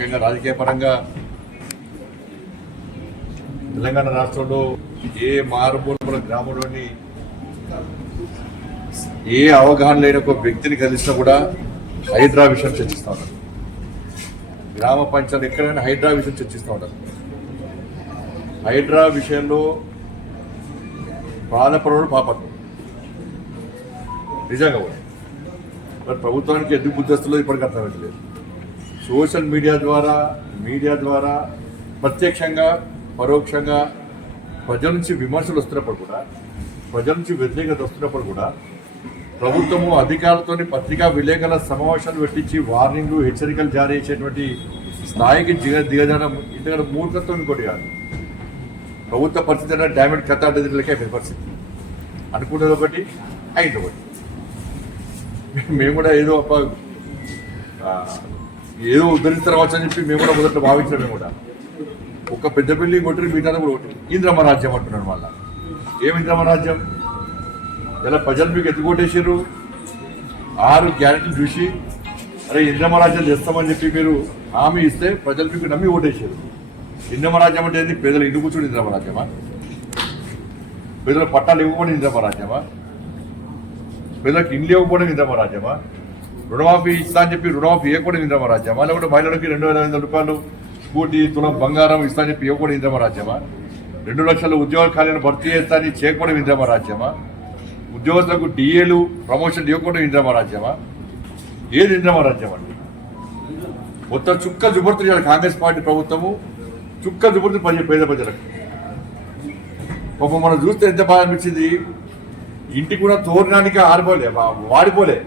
ముఖ్యంగా రాజకీయ పరంగా తెలంగాణ రాష్ట్రంలో ఏ మారుమూల గ్రామంలోని ఏ అవగాహన లేని ఒక వ్యక్తిని కలిసినా కూడా హైడ్రా విషయం చర్చిస్తూ ఉంటారు గ్రామ పంచాయతీ ఎక్కడైనా హైడ్రా విషయం చర్చిస్తూ ఉంటారు హైడ్రా విషయంలో బాధపడడు పాపడు నిజంగా కూడా. మరి ప్రభుత్వానికి ఎందుకు బుద్ధిస్తులో ఇప్పటికీ అర్థమవుతలేదు సోషల్ మీడియా ద్వారా మీడియా ద్వారా ప్రత్యక్షంగా పరోక్షంగా ప్రజల నుంచి విమర్శలు వస్తున్నప్పుడు కూడా ప్రజల నుంచి వ్యతిరేకత వస్తున్నప్పుడు కూడా ప్రభుత్వము అధికారులతో పత్రికా విలేకరుల సమావేశాలు పెట్టించి వార్నింగ్లు హెచ్చరికలు జారీ చేసేటువంటి స్థాయికి దిగ దిగజానం ఇంతకంటే మూర్ఖత్వం ఇంకోటి కాదు. ప్రభుత్వ పరిస్థితి అంటే డ్యామేజ్ కథ అంటే పరిస్థితి. అనుకున్నది ఒకటి అయింది ఒకటి. మేము కూడా ఏదో ఏదో ఉద్ధరించిన తర్వాత అని చెప్పి మేము కూడా మొదట భావించాం మేము కూడా. ఒక పెద్ద పెళ్ళి కొట్టి మిగతా కూడా ఒకటి ఇంద్రమ రాజ్యం అంటున్నాడు మళ్ళా. ఏమి ఇంద్రమ రాజ్యం? ఇలా ప్రజలు మీకు ఎత్తుకొట్టేసారు ఆరు గ్యారెంటీలు చూసి అరే ఇంద్రమరాజ్యం చేస్తామని చెప్పి మీరు హామీ ఇస్తే ప్రజలు మీకు నమ్మి ఓటేసారు ఇంద్రమరాజ్యం అంటే ఏంది? పేదలు ఇంటి కూర్చుని ఇంద్రమరాజ్యమా పేదల పట్టాలు ఇవ్వకపోవడం ఇంద్రమరాజ్యమా పిల్లలకు పేదలకు ఇండ్లు ఇవ్వకపోవడం ఇంద్రమరాజ్యమా రుణమాఫీ ఇస్తా అని చెప్పి రుణమాఫీ ఇవ్వకూడదు ఇంద్రమ రాజ్యమా లేకుంటే మహిళలకి రెండు వేల ఐదు రూపాయలు స్కూటీ తులం బంగారం ఇస్తా అని చెప్పి ఇవ్వకూడదు ఇంద్రమ రాజ్యమా రెండు లక్షల ఉద్యోగ ఖాళీలను భర్తీ చేస్తా అని చేయకూడదు ఇంద్రమ రాజ్యమా ఉద్యోగస్తులకు డిఏలు ప్రమోషన్ ఇవ్వకూడదు ఇంద్రమ రాజ్యమా ఏది ఇంద్రమ రాజ్యం అండి? మొత్తం చుక్క జుబర్తులు చేయాలి కాంగ్రెస్ పార్టీ ప్రభుత్వము. చుక్క జుబర్తులు పని పేద ప్రజలకు. పాపం మనం చూస్తే ఎంత బాగా అనిపించింది. ఇంటికి కూడా తోరణానికి ఆరిపోలే వాడిపోలే.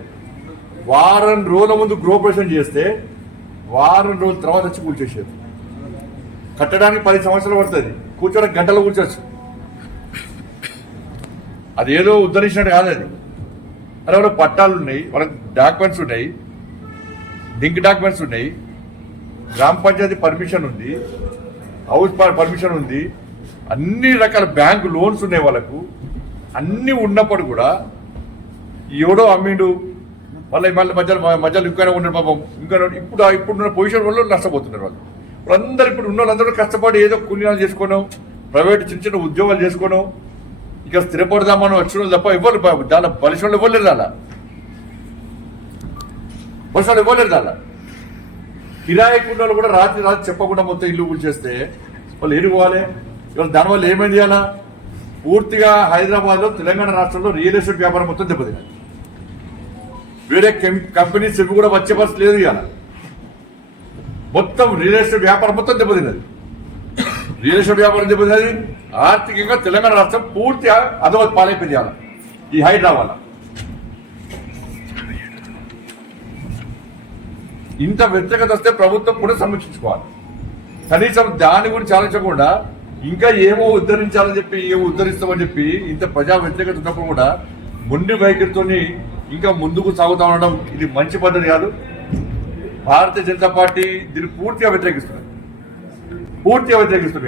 వారం రోజుల ముందు గృహప్రవేశం చేస్తే వారం రోజుల తర్వాత వచ్చి కూల్చేసేది కట్టడానికి పది సంవత్సరాలు పడుతుంది. కూర్చోడానికి గంటలు కూర్చోవచ్చు. అది ఏదో ఉద్ధరించినట్టు కాదు అది. అరే వాళ్ళ పట్టాలు ఉన్నాయి వాళ్ళకి డాక్యుమెంట్స్ ఉన్నాయి లింక్ డాక్యుమెంట్స్ ఉన్నాయి గ్రామ పంచాయతీ పర్మిషన్ ఉంది హౌస్ పర్మిషన్ ఉంది అన్ని రకాల బ్యాంకు లోన్స్ ఉన్నాయి వాళ్ళకు అన్నీ ఉన్నప్పుడు కూడా ఎవడో అమ్మిండు మళ్ళీ మళ్ళీ మధ్యలో మధ్యలో ఇంకైనా ఉన్నాడు పాపం. ఇంకా ఇప్పుడు ఇప్పుడున్న పొజిషన్ వల్ల నష్టపోతున్నారు వాళ్ళు. వాళ్ళందరూ ఇప్పుడు ఉన్న వాళ్ళందరూ కష్టపడి ఏదో కూలీనాలు చేసుకోవడం ప్రైవేట్ చిన్న చిన్న ఉద్యోగాలు చేసుకోవడం ఇక స్థిరపడదామని వచ్చిన తప్ప ఇవ్వరు దాని పరిశ్రమలు ఇవ్వలేరు దాని పరిశ్రమలు ఇవ్వలేరు దాని కిరాయికి ఉన్న వాళ్ళు కూడా రాత్రి రాత్రి చెప్పకుండా మొత్తం ఇల్లు కూల్చేస్తే వాళ్ళు ఏడు పోవాలి. ఇవాళ దానివల్ల ఏమైంది అలా పూర్తిగా హైదరాబాద్లో తెలంగాణ రాష్ట్రంలో రియల్ ఎస్టేట్ వ్యాపారం మొత్తం దెబ్బతింది వేరే కంపెనీస్ ఇవి కూడా వచ్చే పరిస్థితి లేదు ఇవాళ మొత్తం రియల్ ఎస్టేట్ వ్యాపారం మొత్తం దెబ్బతిన్నది. రియల్ ఎస్టేట్ వ్యాపారం దెబ్బతిన్నది. ఆర్థికంగా తెలంగాణ రాష్ట్రం పూర్తిగా అదవత్ పాలైపోయింది ఇవాళ ఈ హైదరాబాద్ ఇంత వ్యతిరేకత వస్తే ప్రభుత్వం కూడా సమీక్షించుకోవాలి. కనీసం దాని గురించి ఆలోచించకుండా ఇంకా ఏమో ఉద్ధరించాలని చెప్పి ఏమో ఉద్ధరిస్తామని చెప్పి ఇంత ప్రజా వ్యతిరేకత ఉన్నప్పుడు కూడా మొండి వైఖరితోని ఇంకా ముందుకు సాగుతా ఉండడం ఇది మంచి పద్ధతి కాదు. భారతీయ జనతా పార్టీ దీన్ని పూర్తిగా వ్యతిరేకిస్తుంది పూర్తిగా వ్యతిరేకిస్తుంది